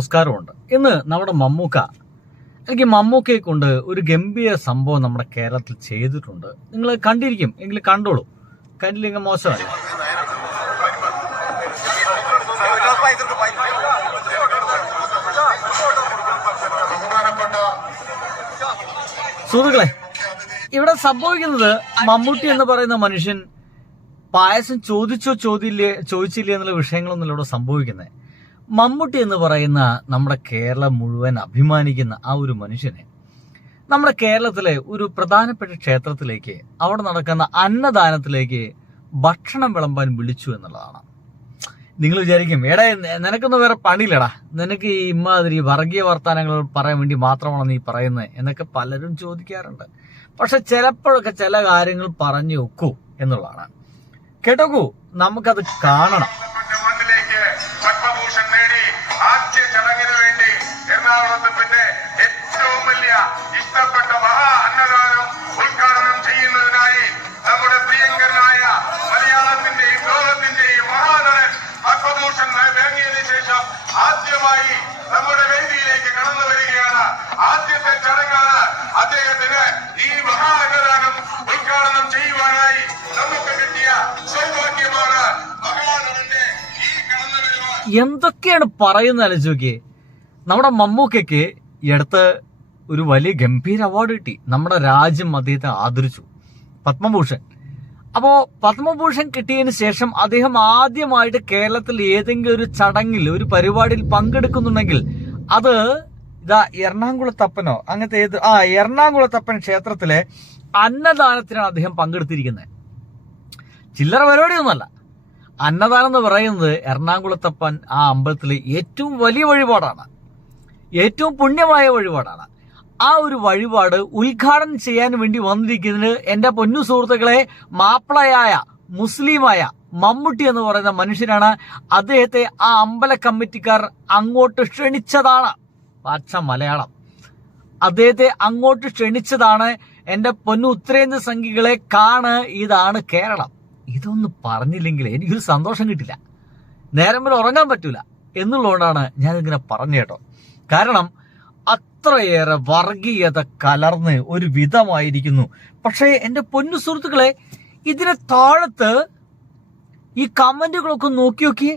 നമസ്കാരമുണ്ട്. ഇന്ന് നമ്മുടെ എനിക്ക് മമ്മൂക്കയെ കൊണ്ട് ഒരു ഗംഭീര സംഭവം നമ്മുടെ കേരളത്തിൽ ചെയ്തിട്ടുണ്ട്. നിങ്ങൾ കണ്ടിരിക്കും, എങ്കിലും കണ്ടോളൂ, കണ്ടില്ലെങ്കിൽ മോശമല്ല. സുഹൃത്തുക്കളെ, ഇവിടെ സംഭവിക്കുന്നത് മമ്മൂട്ടി എന്ന് പറയുന്ന മനുഷ്യൻ പായസം ചോദിച്ചില്ലേ എന്നുള്ള വിഷയങ്ങളൊന്നുമില്ല ഇവിടെ സംഭവിക്കുന്നത്. മമ്മൂട്ടി എന്ന് പറയുന്ന നമ്മുടെ കേരളം മുഴുവൻ അഭിമാനിക്കുന്ന ആ ഒരു മനുഷ്യനെ നമ്മുടെ കേരളത്തിലെ ഒരു പ്രധാനപ്പെട്ട ക്ഷേത്രത്തിലേക്ക്, അവിടെ നടക്കുന്ന അന്നദാനത്തിലേക്ക് ഭക്ഷണം വിളമ്പാൻ വിളിച്ചു എന്നുള്ളതാണ്. നിങ്ങൾ വിചാരിക്കും, എടാ നിനക്കൊന്നും വേറെ പണിയില്ലടാ, നിനക്ക് ഈ ഇമാതിരി വർഗീയ വർത്താനങ്ങൾ പറയാൻ വേണ്ടി മാത്രമാണോ നീ പറയുന്നത് എന്നൊക്കെ പലരും ചോദിക്കാറുണ്ട്. പക്ഷെ ചിലപ്പോഴൊക്കെ ചില കാര്യങ്ങൾ പറഞ്ഞു വെക്കൂ എന്നുള്ളതാണ്. കേട്ടോക്കൂ, നമുക്കത് കാണണം. എറണാകുളത്തിന്റെ ഏറ്റവും വലിയ ഇഷ്ടപ്പെട്ട മഹാ അന്നദാനം ഉദ്ഘാടനം ചെയ്യുന്നതിനായി നമ്മുടെ പ്രിയങ്കരനായ മലയാളത്തിന്റെയും ലോകത്തിന്റെയും മഹാനടൻ പത്മഭൂഷൺ വേങ്ങിയതിനു ശേഷം ആദ്യമായി നമ്മുടെ വേദിയിലേക്ക് കടന്നു വരികയാണ്. ആദ്യത്തെ ചടങ്ങാണ് അദ്ദേഹത്തിന് ഈ മഹാ അന്നദാനം ഉദ്ഘാടനം ചെയ്യുവാനായി നമുക്ക് കിട്ടിയ സൗഭാഗ്യമാണ്. മഹാനടന്റെ ഈ കടന്നു വരുവാൻ എന്തൊക്കെയാണ് പറയുന്നത് ആലോചിച്ച്. നമ്മുടെ മമ്മൂക്കയ്ക്ക് ഈ അടുത്ത് ഒരു വലിയ ഗംഭീര അവാർഡ് കിട്ടി. നമ്മുടെ രാജ്യം അദ്ദേഹത്തെ ആദരിച്ചു, പത്മഭൂഷൺ. അപ്പോ പത്മഭൂഷൺ കിട്ടിയതിന് ശേഷം അദ്ദേഹം ആദ്യമായിട്ട് കേരളത്തിൽ ഏതെങ്കിലും ഒരു ചടങ്ങിൽ, ഒരു പരിപാടിയിൽ പങ്കെടുക്കുന്നുണ്ടെങ്കിൽ അത് എറണാകുളത്തപ്പനോ അങ്ങനത്തെ എറണാകുളത്തപ്പൻ ക്ഷേത്രത്തിലെ അന്നദാനത്തിനാണ് അദ്ദേഹം പങ്കെടുത്തിരിക്കുന്നത്. ചില്ലറ പരിപാടിയൊന്നുമല്ല. അന്നദാനം എന്ന് പറയുന്നത് എറണാകുളത്തപ്പൻ ആ അമ്പലത്തിലെ ഏറ്റവും വലിയ വഴിപാടാണ്, ഏറ്റവും പുണ്യമായ വഴിപാടാണ്. ആ ഒരു വഴിപാട് ഉദ്ഘാടനം ചെയ്യാൻ വേണ്ടി വന്നിരിക്കുന്നതിന് എന്റെ പൊന്നു സുഹൃത്തുക്കളെ, മാപ്പിളയായ മുസ്ലിമായ മമ്മൂട്ടി എന്ന് പറയുന്ന മനുഷ്യനാണ്. അദ്ദേഹത്തെ ആ അമ്പല കമ്മിറ്റിക്കാർ അങ്ങോട്ട് ക്ഷണിച്ചതാണ്. പച്ച മലയാളം, അദ്ദേഹത്തെ അങ്ങോട്ട് ക്ഷണിച്ചതാണ്. എന്റെ പൊന്നു ഉത്തരേന്ത്യ സംഘികളെ കാണ്, ഇതാണ് കേരളം. ഇതൊന്നും പറഞ്ഞില്ലെങ്കിൽ എനിക്കൊരു സന്തോഷം കിട്ടില്ല, നേരം വരെ ഉറങ്ങാൻ പറ്റൂല എന്നുള്ളതുകൊണ്ടാണ് ഞാനിങ്ങനെ പറഞ്ഞു കേട്ടോ. കാരണം അത്രയേറെ വർഗീയത കലർന്ന് ഒരു വിധമായിരിക്കുന്നു. പക്ഷേ എന്റെ പൊന്നു സുഹൃത്തുക്കളെ, ഇതിന് താഴത്ത് ഈ കമന്റുകളൊക്കെ നോക്കിയേ,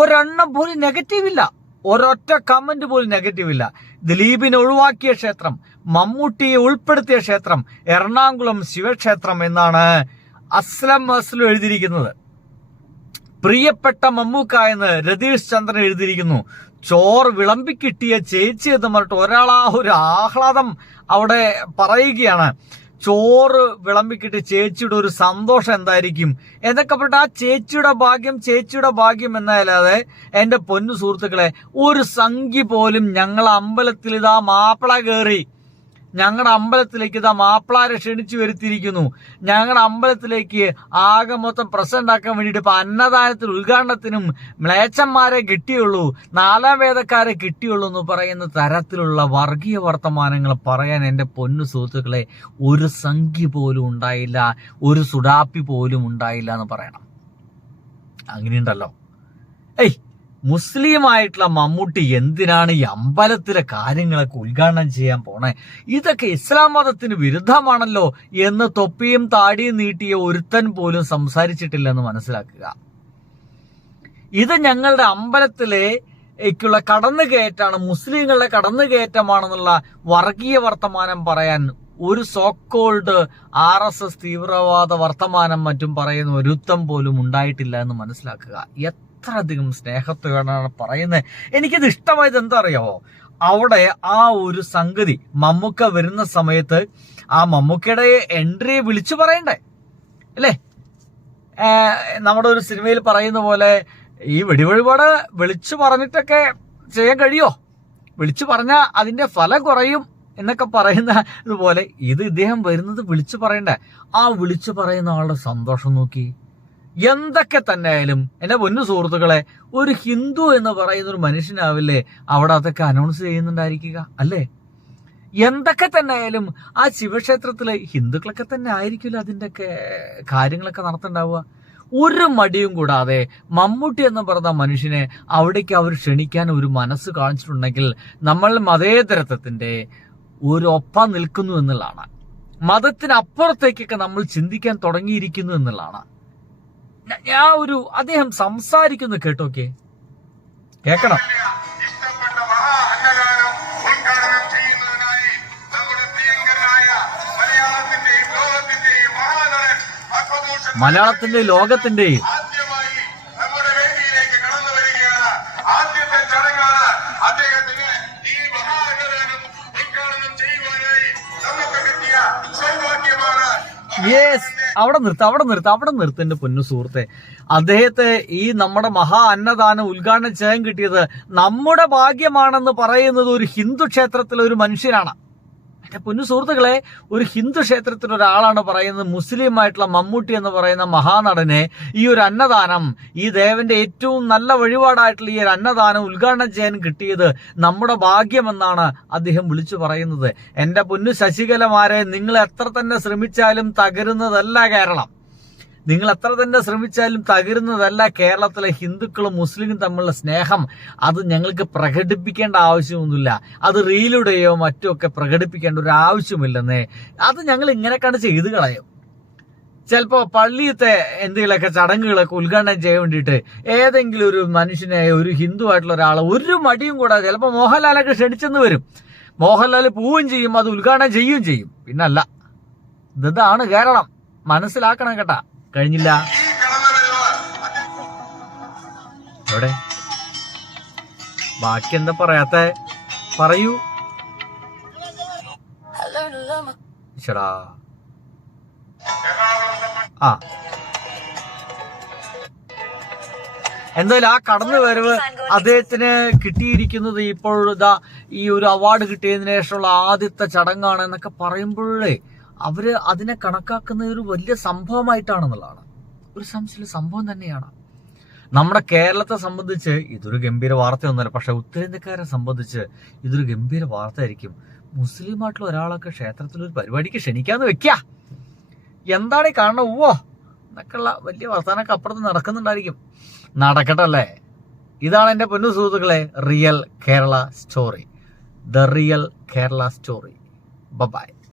ഒരെണ്ണം പോലും നെഗറ്റീവ് ഇല്ല, ഒരൊറ്റ കമന്റ് പോലും നെഗറ്റീവ് ഇല്ല. ദിലീപിനെ ഒഴിവാക്കിയ ക്ഷേത്രം, മമ്മൂട്ടിയെ ഉൾപ്പെടുത്തിയ ക്ഷേത്രം എറണാകുളം ശിവക്ഷേത്രം എന്നാണ് അസ്ലം എഴുതിയിരിക്കുന്നത്. പ്രിയപ്പെട്ട മമ്മൂക്ക എന്ന് രതീഷ് ചന്ദ്രൻ എഴുതിയിരിക്കുന്നു. ചോറ് വിളമ്പിക്കിട്ടിയ ചേച്ചി എന്ന് പറഞ്ഞിട്ട് ഒരാളാ ഒരു ആഹ്ലാദം അവിടെ പറയുകയാണ്. ചോറ് വിളമ്പിക്കിട്ടിയ ചേച്ചിയുടെ ഒരു സന്തോഷം എന്തായിരിക്കും എന്നൊക്കെ പറഞ്ഞിട്ട് ആ ചേച്ചിയുടെ ഭാഗ്യം എന്നല്ലാതെ എന്റെ പൊന്നു സുഹൃത്തുക്കളെ, ഒരു സംഖ്യ പോലും ഞങ്ങൾ അമ്പലത്തിൽ ഇതാ മാപ്പിള കയറി, ഞങ്ങളുടെ അമ്പലത്തിലേക്ക് ഇതാ മാപ്പിളാരെ ക്ഷണിച്ചു വരുത്തിയിരിക്കുന്നു, ഞങ്ങളുടെ അമ്പലത്തിലേക്ക് ആകെ മൊത്തം പ്രസന്റ് ആക്കാൻ വേണ്ടിയിട്ട് ഇപ്പൊ അന്നദാനത്തിന് ഉദ്ഘാടനത്തിനും മ്ലേച്ഛന്മാരെ കിട്ടിയുള്ളൂ, നാലാം വേദക്കാരെ കിട്ടിയുള്ളൂ എന്ന് പറയുന്ന തരത്തിലുള്ള വർഗീയ വർത്തമാനങ്ങൾ പറയാൻ എന്റെ പൊന്നു സുഹൃത്തുക്കളെ ഒരു സംഖ്യ പോലും ഉണ്ടായില്ല, ഒരു സുഡാപ്പി പോലും ഉണ്ടായില്ല എന്ന് പറയണം. അങ്ങനെയുണ്ടല്ലോ. മുസ്ലിമായിട്ടുള്ള മമ്മൂട്ടി എന്തിനാണ് ഈ അമ്പലത്തിലെ കാര്യങ്ങളൊക്കെ ഉദ്ഘാടനം ചെയ്യാൻ പോണേ? ഇതൊക്കെ ഇസ്ലാം മതത്തിന് വിരുദ്ധമാണല്ലോ എന്ന് തൊപ്പിയും താടിയും നീട്ടിയ ഒരുത്തൻ പോലും സംസാരിച്ചിട്ടില്ലെന്ന് മനസ്സിലാക്കുക. ഇത് ഞങ്ങളുടെ അമ്പലത്തിലേക്കുള്ള കടന്നുകയറ്റാണ്, മുസ്ലിങ്ങളുടെ കടന്നുകയറ്റമാണെന്നുള്ള വർഗീയ വർത്തമാനം പറയാൻ ഒരു സോക്കോൾഡ് RSS തീവ്രവാദ വർത്തമാനം മറ്റും പറയുന്ന ഒരുത്തം പോലും ഉണ്ടായിട്ടില്ല എന്ന് മനസ്സിലാക്കുക. അത്രയധികം സ്നേഹത്തോടാണ് പറയുന്നത്. എനിക്കത് ഇഷ്ടമായത് എന്താ അറിയാമോ? അവിടെ ആ ഒരു സംഗതി മമ്മൂക്ക വരുന്ന സമയത്ത് ആ മമ്മൂക്കയുടെ എൻട്രി വിളിച്ചു പറയണ്ടേ അല്ലേ? നമ്മുടെ ഒരു സിനിമയിൽ പറയുന്ന പോലെ ഈ വെടിവഴിപാട് വിളിച്ചു പറഞ്ഞിട്ടൊക്കെ ചെയ്യാൻ കഴിയോ? വിളിച്ചു പറഞ്ഞാൽ അതിന്റെ ഫലം കുറയും എന്നൊക്കെ പറയുന്ന ഇതുപോലെ ഇദ്ദേഹം വരുന്നത് വിളിച്ചു പറയണ്ടേ. ആ വിളിച്ചു പറയുന്ന ആളുടെ സന്തോഷം നോക്കി. എന്തൊക്കെ തന്നെ ആയാലും എന്റെ പൊന്നു സുഹൃത്തുക്കളെ, ഒരു ഹിന്ദു എന്ന് പറയുന്ന ഒരു മനുഷ്യനാവില്ലേ അവിടെ അതൊക്കെ അനൗൺസ് ചെയ്യുന്നുണ്ടായിരിക്കുക അല്ലേ? എന്തൊക്കെ തന്നെ ആയാലും ആ ശിവക്ഷേത്രത്തിലെ ഹിന്ദുക്കളൊക്കെ തന്നെ ആയിരിക്കില്ല അതിൻ്റെയൊക്കെ കാര്യങ്ങളൊക്കെ നടത്തുന്നുണ്ടാവുക. ഒരു മടിയും കൂടാതെ മമ്മൂട്ടി എന്ന് പറഞ്ഞ മനുഷ്യനെ അവിടേക്ക് അവർ ക്ഷണിക്കാൻ ഒരു മനസ്സ് കാണിച്ചിട്ടുണ്ടെങ്കിൽ നമ്മൾ മതേതരത്വത്തിന്റെ ഒരു ഒപ്പം നിൽക്കുന്നു എന്നുള്ളതാണ്. മതത്തിനപ്പുറത്തേക്കൊക്കെ നമ്മൾ ചിന്തിക്കാൻ തുടങ്ങിയിരിക്കുന്നു എന്നുള്ളതാണ്. അദ്ദേഹം സംസാരിക്കുന്നു കേട്ടോക്കെ, കേക്കണം. ഇഷ്ടപ്പെട്ട മഹാ അന്നദാനം ഉദ്ഘാടനം ചെയ്യുന്നതിനായി നമ്മുടെ പ്രിയങ്കരനായ മലയാളത്തിന്റെയും ലോകത്തിന്റെയും മഹാനടൻ പത്മഭൂഷൺ മലയാളത്തിന്റെയും ലോകത്തിന്റെയും ആദ്യമായി നമ്മുടെ വേദിയിലേക്ക് കടന്നു വരികയാണ്. ആദ്യത്തെ ചടങ്ങാണ് അദ്ദേഹത്തിന് ഈ മഹാ അന്നദാനം ഉദ്ഘാടനം ചെയ്യുവാനായി നമുക്ക് കിട്ടിയ സൗഭാഗ്യമാണ്. യെസ്, അവിടെ നിർത്ത് എന്റെ പൊന്നു സുഹൃത്തെ. അദ്ദേഹത്തെ ഈ നമ്മുടെ മഹാ അന്നദാനം ഉദ്ഘാടനം ചെയ്യാൻ കിട്ടിയത് നമ്മുടെ ഭാഗ്യമാണെന്ന് പറയുന്നത് ഒരു ഹിന്ദു ക്ഷേത്രത്തിലെ ഒരു മനുഷ്യനാണ്. എന്റെ പൊന്നു സുഹൃത്തുക്കളെ, ഒരു ഹിന്ദു ക്ഷേത്രത്തിൽ ഒരാളാണ് പറയുന്നത് മുസ്ലിം ആയിട്ടുള്ള മമ്മൂട്ടി എന്ന് പറയുന്ന മഹാനടനെ ഈ ഒരു അന്നദാനം, ഈ ദേവന്റെ ഏറ്റവും നല്ല വഴിപാടായിട്ടുള്ള ഈ ഒരു അന്നദാനം ഉദ്ഘാടനം ചെയ്യാൻ കിട്ടിയത് നമ്മുടെ ഭാഗ്യമെന്നാണ് അദ്ദേഹം വിളിച്ചു പറയുന്നത്. എന്റെ പൊന്നു ശശികലമാരെ, നിങ്ങൾ എത്ര തന്നെ ശ്രമിച്ചാലും തകരുന്നതല്ല കേരളം. നിങ്ങൾ എത്ര തന്നെ ശ്രമിച്ചാലും തകരുന്നതല്ല കേരളത്തിലെ ഹിന്ദുക്കളും മുസ്ലിങ്ങളും തമ്മിലുള്ള സ്നേഹം. അത് ഞങ്ങൾക്ക് പ്രകടിപ്പിക്കേണ്ട ആവശ്യമൊന്നുമില്ല. അത് റീലിലൂടെയോ മറ്റോ ഒക്കെ പ്രകടിപ്പിക്കേണ്ട ഒരു ആവശ്യമില്ലെന്നേ. അത് ഞങ്ങൾ ഇങ്ങനെയൊക്കെയാണ് ചെയ്ത് കളയും. ചിലപ്പോ പള്ളിയത്തെ എന്തെങ്കിലുമൊക്കെ ചടങ്ങുകളൊക്കെ ഉദ്ഘാടനം ചെയ്യാൻ വേണ്ടിയിട്ട് ഏതെങ്കിലും ഒരു മനുഷ്യനെ, ഒരു ഹിന്ദു ആയിട്ടുള്ള ഒരാളെ ഒരു മടിയും കൂടാതെ ചിലപ്പോ മോഹൻലാലൊക്കെ ക്ഷണിച്ചെന്ന് വരും. മോഹൻലാൽ പോവുകയും ചെയ്യും, അത് ഉദ്ഘാടനം ചെയ്യുകയും ചെയ്യും. പിന്നല്ല, ഇതാണ് കേരളം. മനസ്സിലാക്കണം കേട്ടാ. കഴിഞ്ഞില്ല. എവിടെ ബാക്കി എന്താ പറയാത്ത? പറയൂ. ശടാ. എന്തായാലും ആ കടന്നു വരവ് അദ്ദേഹത്തിന് കിട്ടിയിരിക്കുന്നത് ഇപ്പോഴിതാ ഈ ഒരു അവാർഡ് കിട്ടിയതിനു ശേഷമുള്ള ആദ്യത്തെ ചടങ്ങാണ് എന്നൊക്കെ പറയുമ്പോഴേ അവര് അതിനെ കണക്കാക്കുന്ന ഒരു വലിയ സംഭവമായിട്ടാണെന്നുള്ളതാണ്. ഒരു സംശയം സംഭവം തന്നെയാണ്. നമ്മുടെ കേരളത്തെ സംബന്ധിച്ച് ഇതൊരു ഗംഭീര വാർത്തയൊന്നുമല്ല. പക്ഷെ ഉത്തരേന്ത്യക്കാരെ സംബന്ധിച്ച് ഇതൊരു ഗംഭീര വാർത്തയായിരിക്കും. മുസ്ലിം ആയിട്ടുള്ള ഒരാളൊക്കെ ക്ഷേത്രത്തിലൊരു പരിപാടിക്ക് ക്ഷണിക്കാന്ന് വെക്കുക. എന്താണ് ഈ കാണണം എന്നൊക്കെയുള്ള വലിയ വർത്താനൊക്കെ അപ്പുറത്ത് നടക്കുന്നുണ്ടായിരിക്കും. നടക്കട്ടെ അല്ലേ. ഇതാണ് എന്റെ പൊന്നു സുഹൃത്തുക്കളെ real Kerala story. The real Kerala story. By.